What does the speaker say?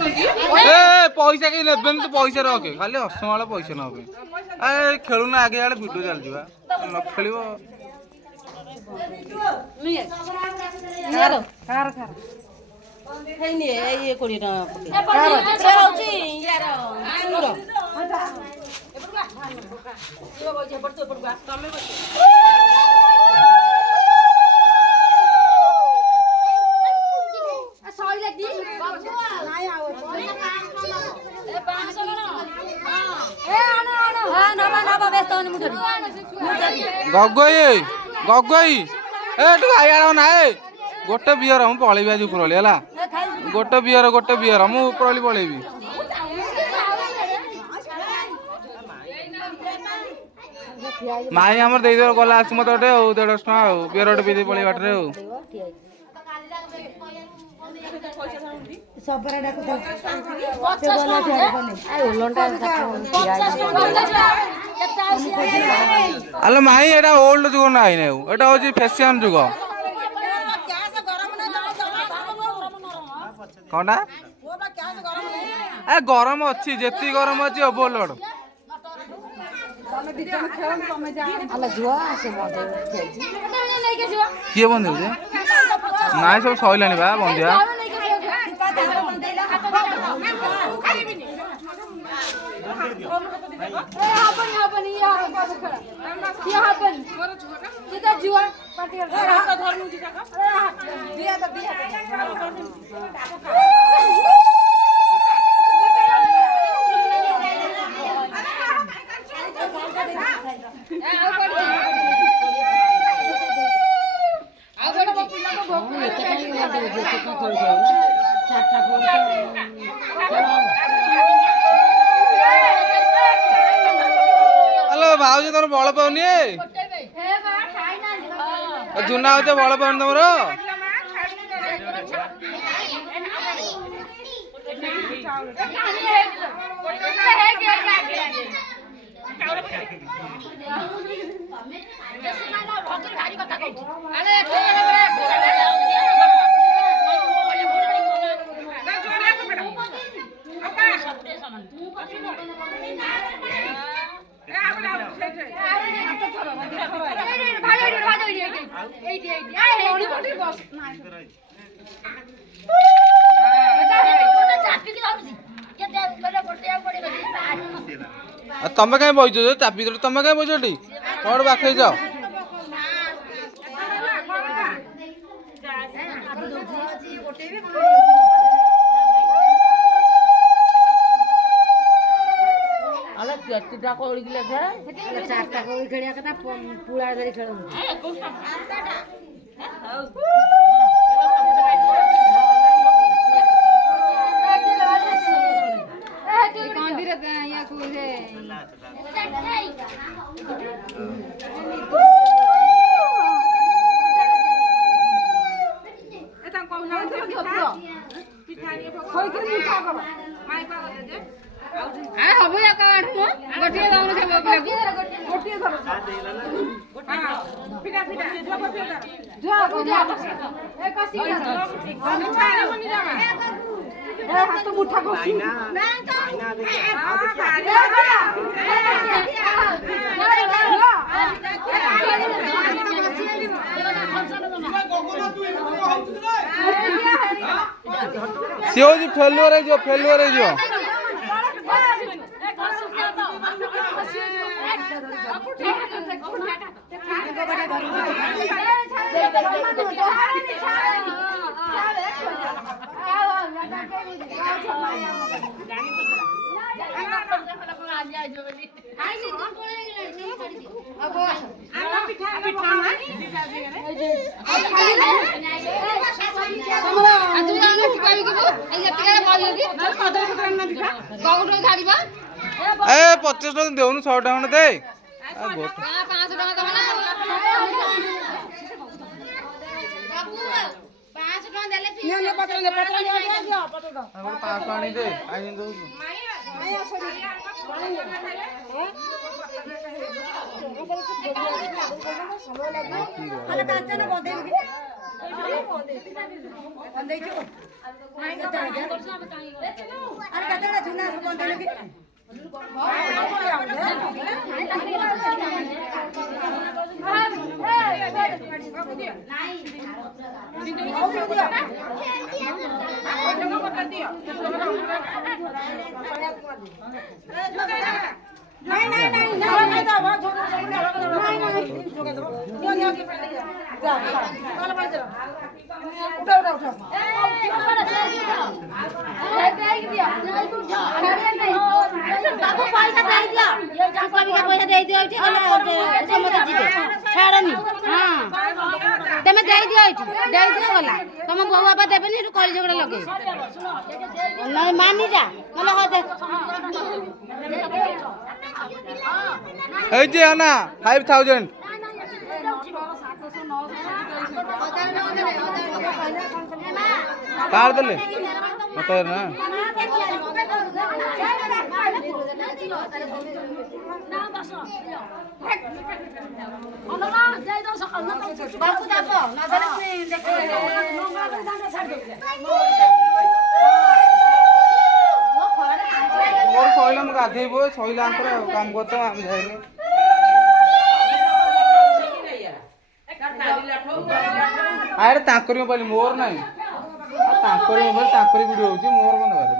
पैसा कहीं नेबेन तू पैसा रखे खाली असमाल पैसा नबे खेलुना आगे आड़े भिडियो चल जा न खेल गगई गगई ए तू आइयार ना गोटे बियर मु पलैबी आज उपरली है गोटे बियर मु उपरली पलैबी माई आमर दे गला आस मत गोटे 150 टका बियर गोटे पी पलि बाटे अरे माई एटा ओल्ड जुग ना एटा हूँ फैशन जुग कौनटा ए गरम अच्छी जेती गरम अच्छी ओवरलोड किए बंद ना सब सैला बा बंदिया भाज तुम बल पाऊनी जुना होते बल पाऊनी तुम तमें कहीं बैठ चापी तमें कहीं बैठ कौन पाखे जाओ चारटा कोई खेलिया कथा पुला धरी खेल सी हूँ फेलुअर ए 50 टका देउनु 100 टका दे ପଇସା ଦେଇଦିଅ ଏଠି ସମସ୍ତେ ଯିବେ ଛାଡ଼ନି ହଁ ତମେ ଦେଇଦିଅ ଏଠି ଦେଇଦିଅ ଗଲା ତମ ବୋଉ ବାପା ଦେବେନି ଏଠୁ କଳି ଝଗଡ଼ା ଲଗେଇ ନାଇଁ ମାନିଯା ନହେଲେ এই যে না 5000 কার দিলে মত না মোর সইলা মু গাধেইব সইলা আঙ্কর কাম করতে আমি যাইনি আরে তাঙ্করি মোবাইল মোর নাই তাঙ্করি মোবাইল ତାଙ୍କରି ଭିଡ଼ିଓ ହେଉଛି ମୋର କ'ଣ